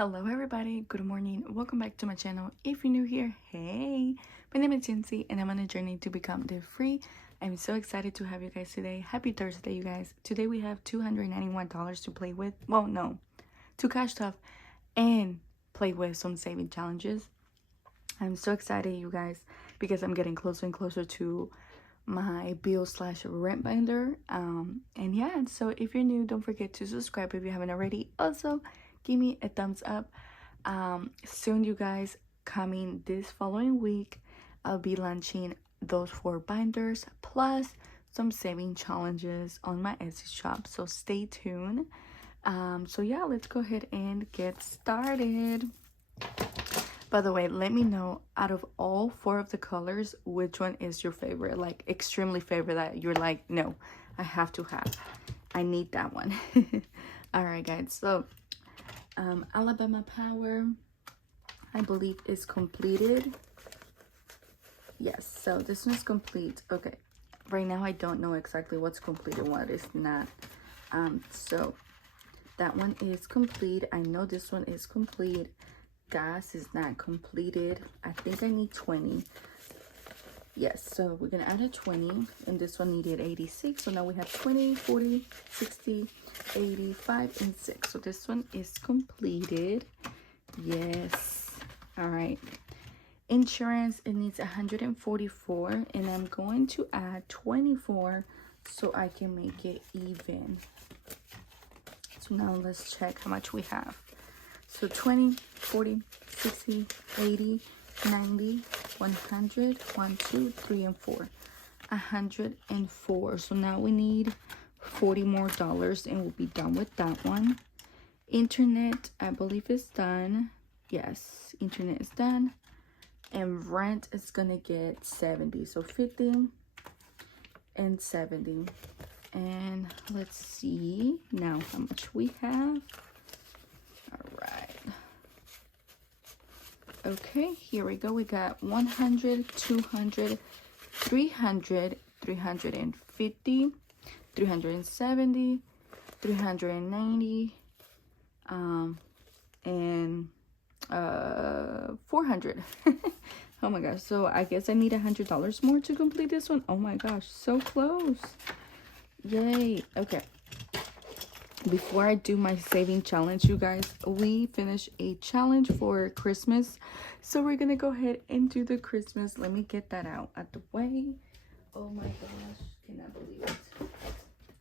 Hello everybody, good morning, welcome back to my channel. If you're new here, hey, my name is Jincy and I'm on a journey to become debt free. I'm so excited to have you guys today. Happy Thursday, you guys. Today we have $291 to play with. Well, no, to cash stuff and play with some saving challenges. I'm so excited, you guys, because I'm getting closer and closer to my bill/rent binder. And yeah, so if you're new, don't forget to subscribe if you haven't already. Also, give me a thumbs up. Soon, you guys, coming this following week, I'll be launching those 4 binders plus some saving challenges on my Etsy shop, so stay tuned. So yeah, let's go ahead and get started. By the way, let me know, out of all 4 of the colors, which one is your favorite, like extremely favorite, that you're like, no, I have to have, I need that one. All right, guys, so Alabama Power, I believe, is completed. Yes, so this one's complete. Okay, right now I don't know exactly what's complete and what is not. So that one is complete. I know this one is complete. Gas is not completed. I think I need 20. Yes, so we're gonna add a 20, and this one needed 86, so now we have 20, 40, 60, 85, and 6. So this one is completed. Yes. All right, insurance, it needs 144, and I'm going to add 24 so I can make it even. So now let's check how much we have. So 20, 40, 60, 80, 90, 100, 1, 2, 3, and 4. 104. So now we need $40 more, and we'll be done with that one. Internet, I believe, is done. Yes, internet is done. And rent is gonna get 70. So 50 and 70. And let's see now how much we have. All right. Okay, here we go. We got 100, 200, 300, 350, 370, 390, and 400. Oh my gosh, so I guess I need $100 more to complete this one. Oh my gosh, so close. Yay. Okay, before I do my saving challenge, you guys, we finished a challenge for Christmas, so we're gonna go ahead and do the Christmas. Let me get that out the way. Oh my gosh, cannot believe it.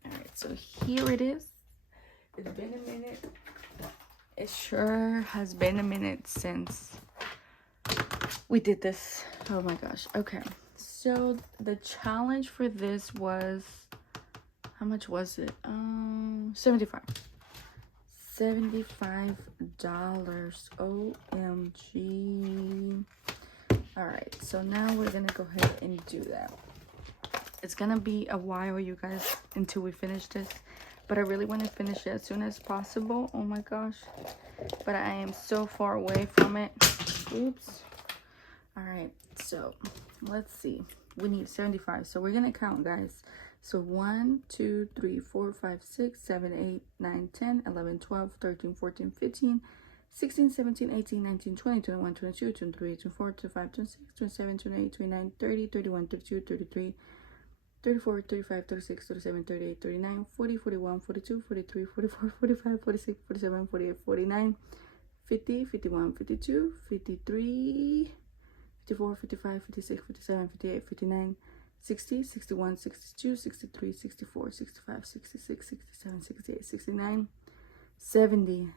All right, so here it is. It's been a minute. It sure has been a minute since we did this. Oh my gosh. Okay, so the challenge for this was, how much was it? $75. OMG. All right, so now we're gonna go ahead and do that. It's gonna be a while, you guys, until we finish this, but I really want to finish it as soon as possible. Oh my gosh, but I am so far away from it. Oops. All right, so let's see. We need 75, so we're gonna count, guys. So 1, 2, 3, 4, 5, 6, 7, 8, 9, 10, 11, 12, 13, 14, 15, 16, 17, 18, 19, 20, 21, 22, 23, 24, 25, 26, 27, 28, 29, 30, 31, 32, 33, 34, 35, 36, 37, 38, 39, 40, 41, 42, 43, 44, 45, 46, 47, 48, 49, 50, 51, 52, 53, 54, 55, 56, 57, 58, 59, 60, 61, 62, 63, 64, 65, 66, 67, 68, 69, 70,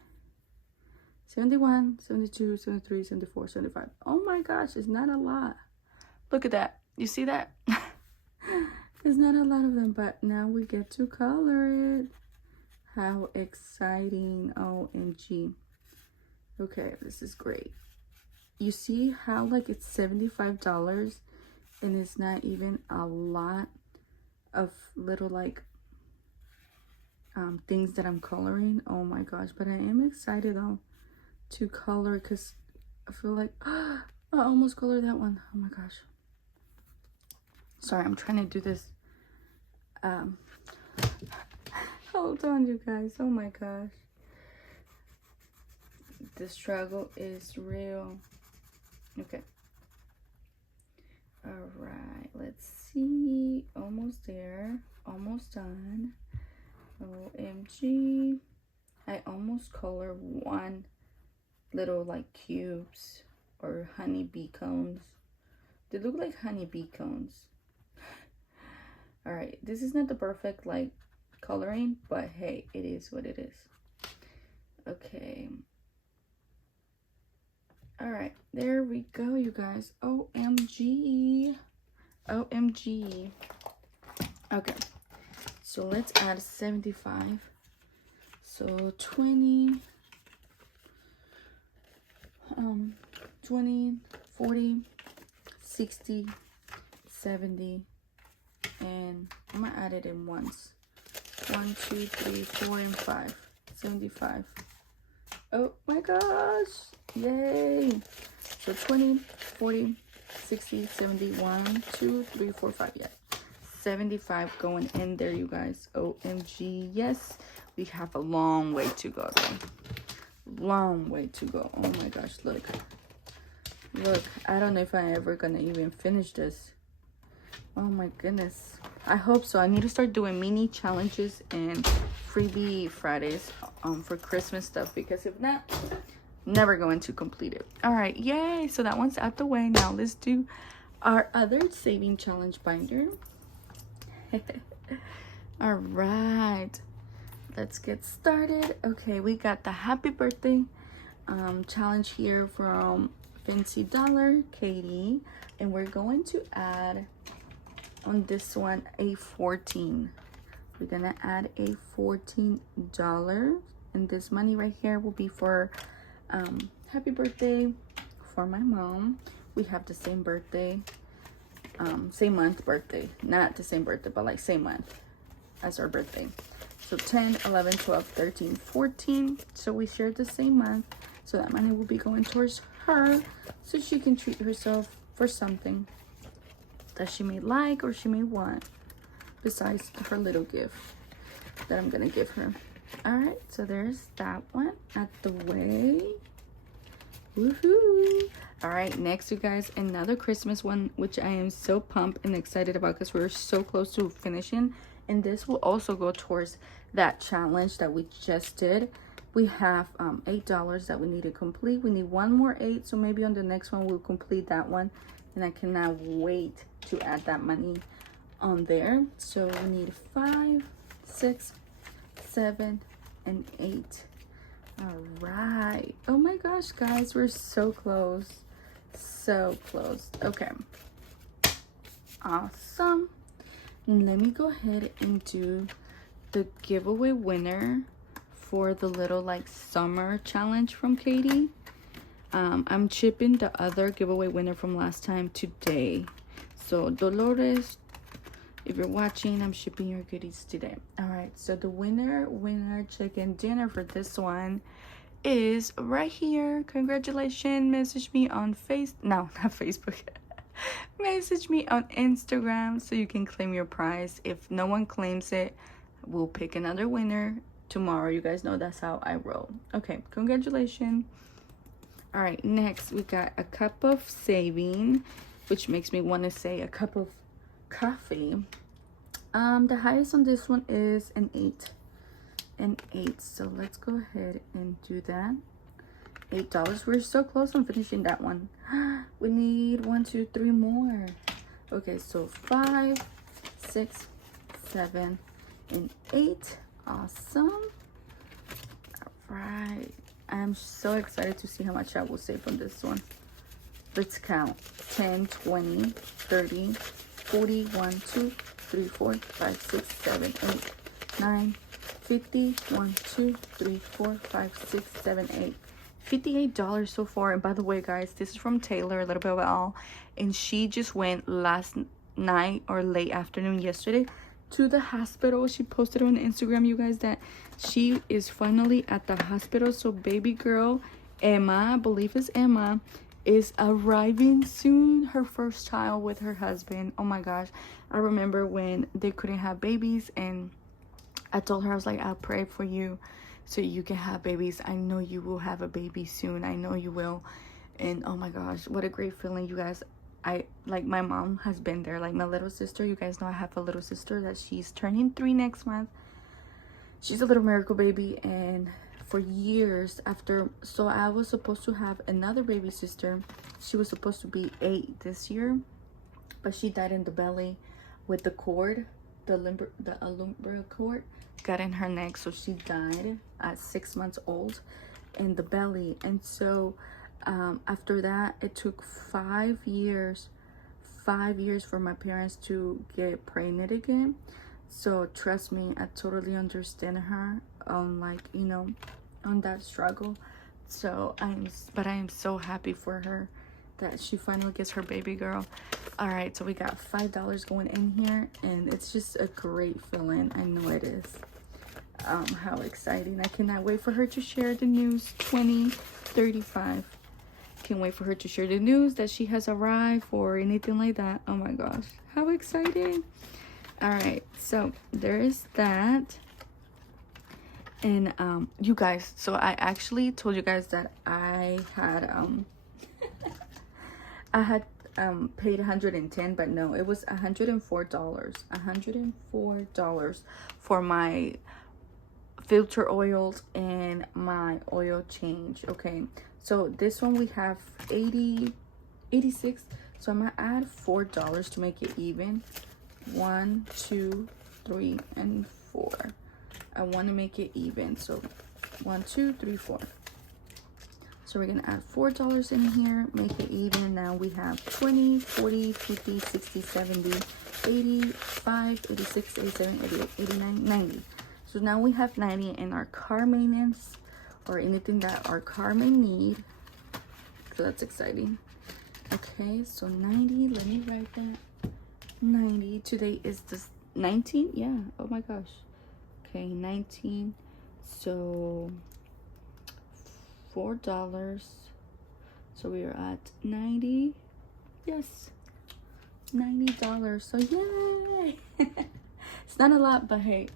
71, 72, 73, 74, 75. Oh my gosh, it's not a lot. Look at that. You see that? There's not a lot of them, but now we get to color it. How exciting. OMG. Okay, this is great. You see how, like, it's $75 and it's not even a lot of little, like, things that I'm coloring. Oh my gosh, but I am excited though to color, because I feel like I almost colored that one. Oh my gosh, sorry, I'm trying to do this. Hold on, you guys. Oh my gosh, the struggle is real. Okay. All right, let's see. Almost there. Almost done. OMG. I almost color one little like cubes or honeybee cones. They look like honeybee cones. All right, this is not the perfect like coloring, but hey, it is what it is. Okay. All right, there we go, you guys. OMG. OMG. Okay, so let's add 75. So 20, 20, 40, 60, 70, and I'm gonna add it in once. 1, 2, 3, 4, and 5. 75. Oh my gosh! Yay! So 20, 40, 60, 70, 1, 2, 3, 4, 5. Yeah. 75 going in there, you guys. OMG. Yes, we have a long way to go though. Long way to go. Oh my gosh, look. Look, I don't know if I'm ever gonna even finish this. Oh my goodness. I hope so. I need to start doing mini challenges and freebie Fridays for Christmas stuff, because if not, never going to complete it. All right, yay. So that one's out the way. Now let's do our other saving challenge binder. All right, let's get started. Okay, we got the happy birthday challenge here from Fancy Dollar Katie, and we're going to add on this one a 14. We're gonna add a $14, and this money right here will be for happy birthday for my mom. We have the same birthday, same month birthday, not the same birthday, but like same month as our birthday. So 10, 11, 12, 13, 14. So we share the same month, so that money will be going towards her, so she can treat herself for something that she may like or she may want, besides her little gift that I'm gonna give her. All right, so there's that one out the way. Woohoo! All right, next, you guys, another Christmas one, which I am so pumped and excited about because we're so close to finishing, and this will also go towards that challenge that we just did. We have $8 that we need to complete. We need one more 8, so maybe on the next one we'll complete that one, and I cannot wait to add that money on there. So we need 5, 6, 7, and 8. All right. Oh my gosh, guys, we're so close. So close. Okay. Awesome. Let me go ahead and do the giveaway winner for the little like summer challenge from Katie. I'm shipping the other giveaway winner from last time today. So Dolores, if you're watching, I'm shipping your goodies today. All right, so the winner chicken dinner for this one is right here. Congratulations. Message me on not Facebook. Message me on Instagram so you can claim your prize. If no one claims it, we'll pick another winner tomorrow. You guys know that's how I roll. Okay, congratulations. All right, next we got a cup of saving, which makes me want to say a cup of coffee. The highest on this one is an 8. An 8. So let's go ahead and do that. $8. We're so close on finishing that one. We need 1, 2, 3 more. Okay, so 5, 6, 7, and 8. Awesome. All right. I'm so excited to see how much I will save on this one. Let's count. 10, 20, 30, 40, 1, 2, 3, 4, 5, 6, 7, 8, 9, 50, 1, 2, 3, 4, 5, 6, 7, 8. $58 so far. And by the way, guys, this is from Taylor, a little bit of it all, and she just went last night or late afternoon yesterday to the hospital. She posted on Instagram, you guys, that she is finally at the hospital. So baby girl Emma, I believe it's Emma, is arriving soon. Her first child with her husband. Oh my gosh, I remember when they couldn't have babies, and I told her, I was like, I'll pray for you so you can have babies. I know you will have a baby soon. I know you will. And oh my gosh, what a great feeling, you guys. I like, my mom has been there. Like my little sister, you guys know I have a little sister that she's turning 3 next month. She's a little miracle baby. And for years after, so I was supposed to have another baby sister. She was supposed to be 8 this year, but she died in the belly with the cord, the lumbar cord got in her neck, so she died at 6 months old in the belly. And so after that, it took 5 years for my parents to get pregnant again. So trust me, I totally understand her on, like, you know, on that struggle. So I am so happy for her that she finally gets her baby girl. All right, so we got $5 going in here, and it's just a great feeling. I know it is. How exciting. I cannot wait for her to share the news. 2035. Can't wait for her to share the news that she has arrived or anything like that. Oh my gosh, how exciting. All right, so there is that. And you guys, so I actually told you guys that I had paid 110, but no, it was $104 for my filter oils and my oil change. Okay, so this one we have 86, so I'm gonna add $4 to make it even. 1, 2, 3, and 4. I want to make it even, so 1, 2, 3, 4. So we're gonna add $4 in here, make it even. Now we have 20, 40, 50, 60, 70, 85, 86, 87, 88, 89, 90. So now we have 90 in our car maintenance, or anything that our car may need. So that's exciting. Okay, so 90, let me write that. 90, today is the 19th, yeah, oh my gosh. Okay, 19, so $4. So we are at 90, yes, $90. So yay. It's not a lot, but hey,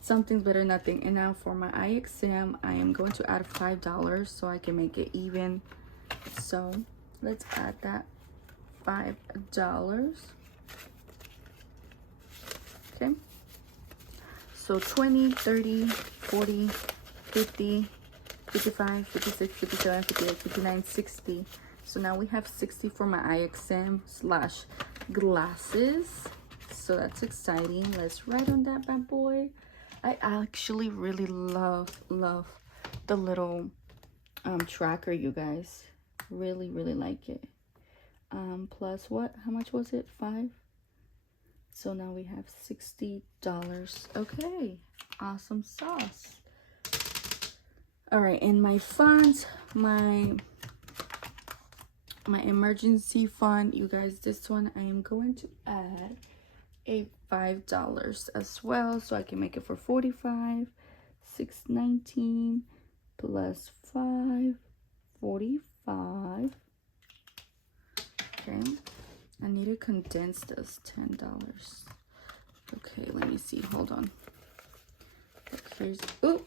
something's better than nothing. And now for my eye exam, I am going to add $5 so I can make it even. So let's add that $5. Okay, so 20, 30, 40, 50, 55, 56, 57, 58, 59, 60. So now we have 60 for my eye exam / glasses. So that's exciting. Let's write on that bad boy. I actually really love the little tracker, you guys. Really like it. Plus what? How much was it? 5. So now we have $60. Okay, awesome sauce. All right, and my funds, my emergency fund, you guys, this one I am going to add a $5 as well, so I can make it for 45. 619 plus 5, 45. Okay, I need to condense this. $10. Okay, let me see, hold on. Here's, oh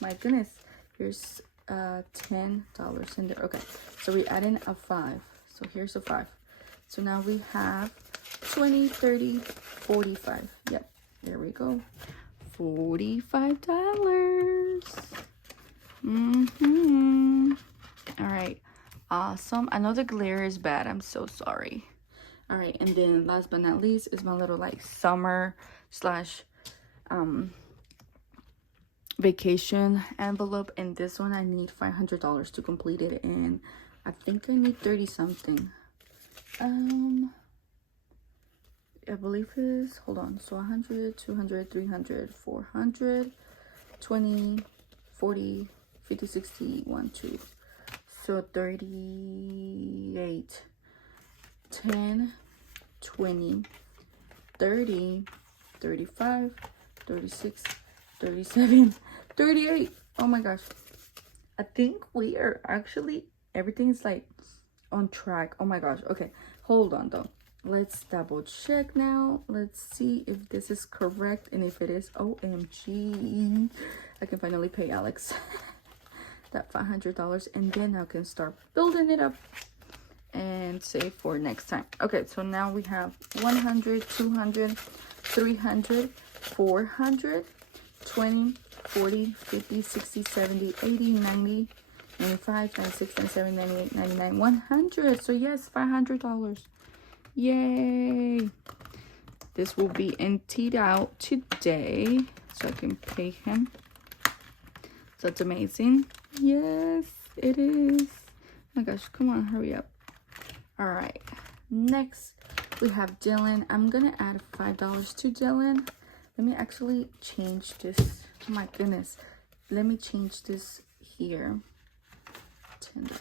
my goodness, here's $10 in there. Okay, so we add in a 5, so here's a 5. So now we have 20, 30, 45. Yep, there we go. $45. All right, awesome. I know the glare is bad, I'm so sorry. All right, and then last but not least is my little like summer / vacation envelope, and this one I need $500 to complete it, and I think I need 30 something. I believe it is, hold on, so 100, 200, 300, 400, 20, 40, 50, 60, 1, 2, so 38, 10, 20, 30, 35, 36, 37, 38. Oh my gosh, I think we are actually, everything is like on track. Oh my gosh. Okay, hold on though, let's double check now. Let's see if this is correct, and if it is, OMG, I can finally pay Alex that $500, and then I can start building it up and save for next time. Okay, so now we have 100, 200, 300, 400, 20, 40, 50, 60, 70, 80, 90, 95, 96, 97, 98, 99, 100. So yes, $500. Yay! This will be emptied out today so I can pay him. So it's amazing. Yes, it is. Oh my gosh, come on, hurry up. All right, next we have Dylan. I'm gonna add $5 to Dylan. Let me actually change this. Oh my goodness. Let me change this here.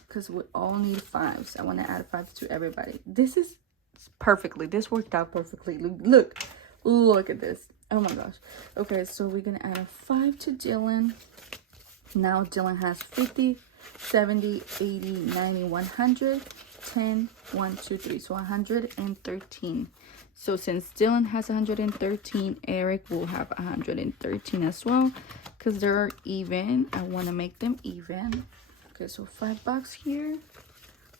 Because we all need 5s. I want to add 5 to everybody. This is perfectly. This worked out perfectly. Look at this. Oh my gosh. Okay, so we're going to add a 5 to Dylan. Now Dylan has 50, 70, 80, 90, 100, 10, 1, 2, 3. So 113. So since Dylan has 113, Eric will have 113 as well. Because they're even. I want to make them even. Okay, so $5 here.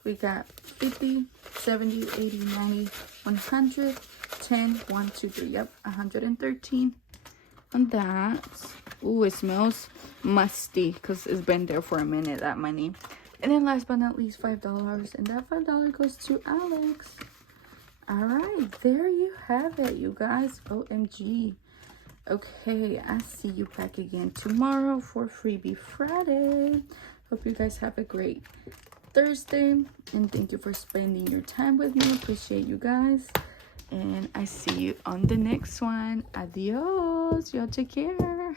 We got 50, 70, 80, 90, 100, 10, 1, 2, 3. Yep, 113 on that. Ooh, it smells musty because it's been there for a minute, that money. And then last but not least, $5. And that $5 goes to Alex. All right, there you have it, you guys. OMG. Okay, I see you back again tomorrow for Freebie Friday. Hope you guys have a great Thursday, and thank you for spending your time with me. Appreciate you guys, and I see you on the next one. Adios. Y'all take care.